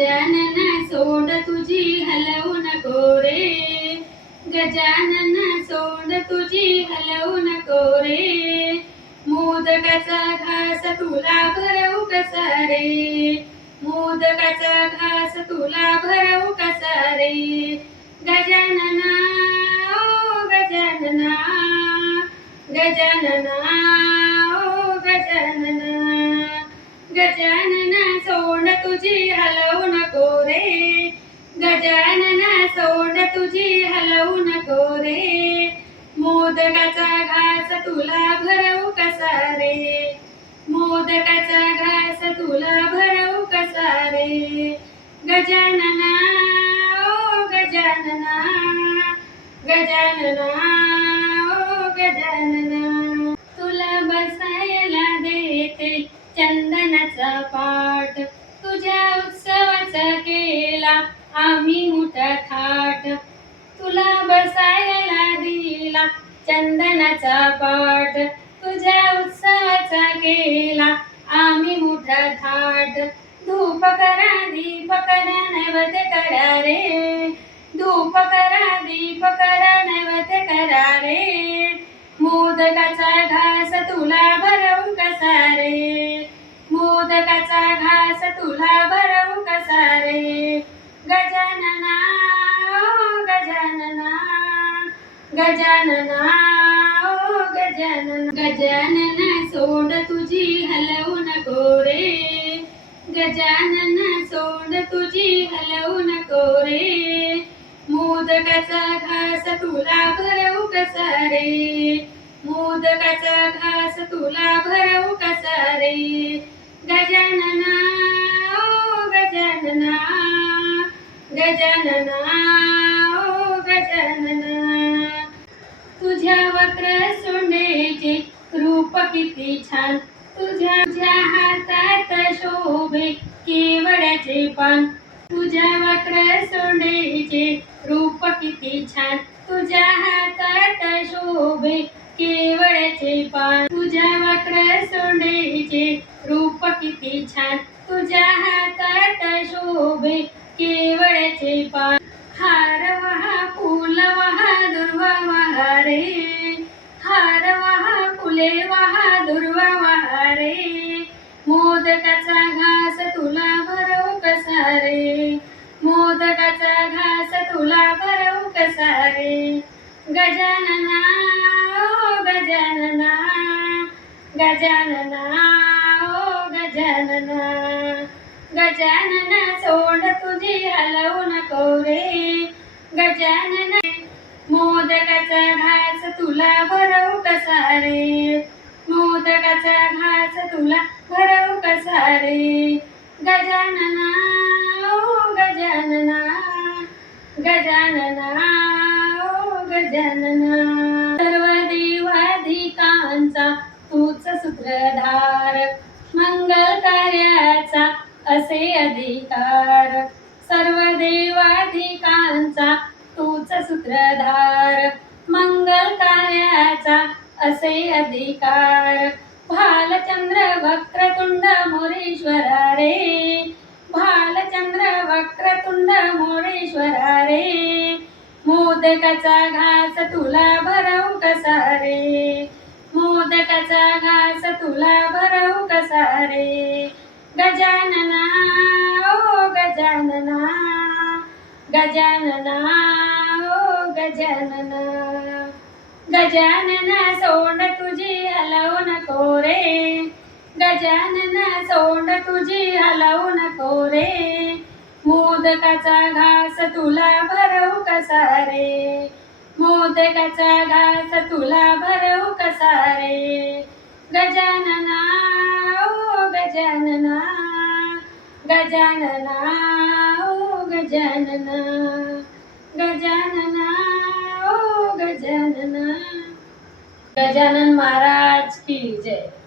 गजानन सोंड तुझी हलवू नको रे, गजानन सोंड तुझी हलवू नको रे, मोदकाचा घास तुला भरवू कसा रे, मोदकाचा घास तुला भरवू कसा रे, गजानना ओ गजानना, गजानना ओ गजानना, गजानन सोंड तुझी हलवू नको रे, गजानन सोंड तुझी हलवू नको रे, मोदकाचा घास तुला भरवू कसा रे, मोदकाचा घास तुला भरवू कसा रे, गजानना ओ गजानना, गजानना ओ गजानना, तुला बसायला देते चंदनाचा पाट, तुझ्या उत्सवाचा केला आम्ही मोठा थाट, तुला बसायला दिला चंदनाचा पाट, तुझ्या उत्सवाचा केला आम्ही मोठा थाट, धूप करा दीप करा नैवेद्य करा रे, धूप करा दीप करा नैवेद्य करा रे, मोदकाचा घास तुला भरवू कसा रे, मोदकाचा घास तुला भरवू कसा रे, गजानना ओ गजानना, गजानना ओ गजानना, गजानन सोंड तुझी हलवू नको रे, गजानन सोंड तुझी हलवू नको रे, मोदकाचा घास तुला भरवू कसा रे, मोदकाचा घास तुला भरवू कसा रे, गजानना ओ गजानना, गजानना ओ गजानना, तुझ्या वक्र सोंडेचे रूप किती छान, तुझ्या हातात शोभे केवड्याचे पान, तुझ्या वक्र सोंडेचे रूप किती छान, तुझ्या हातात शोभे केवड्याचे पान, तुझ्या वक्र सोंडेचे रूप किती छान, तुझ्या हातात शोभे केवड्याचे पान, हार वहा फूल वहा दुर्वा वहा रे, हार वहा फुले वहा दुर्वा वहा रे, मोदकाचा घास तुला भरवू कसा रे, मोदकाचा घास तुला भरवू कसा रे, गजानना ओ गजानना, गजानना ओ गजानना, गजानन सोंड तुझी हलवू नको रे, गजानन मोदकाचा घास तुला भरवू कसा रे, मोदकाचा घास तुला भरवू कसा रे, गजानना ओ गजानना, गजानना ओ गजानना, सर्व देवाधिकांचा तूच सूत्रधार, मंगल कार्याचा असे अधिकार, सर्व देवाधिकांचा तूच सूत्रधार, मंगल कार्याचा असे अधिकार, भालचंद्र वक्रतुंड मोरेश्वरा रे, भालचंद्र वक्रतुंड मोरेश्वरा रे, मोदकाचा घास तुला भरवू कसा रे, मोदकाचा घास तुला भरवू कसा रे, गजानना ओ गजानना, गजानना ओ गजानना, गजानन सोंड तुझी हलवू नको रे, गजानन सोंड तुझी हलवू नको रे, मोदकाचा घास तुला भरवू कसा रे, मोदकाचा घास तुला भरवू कसा रे, गजानना ओ गजानना, गजानना ओ गजानना, गजानना ओ गजानना, गजानन महाराज की जय.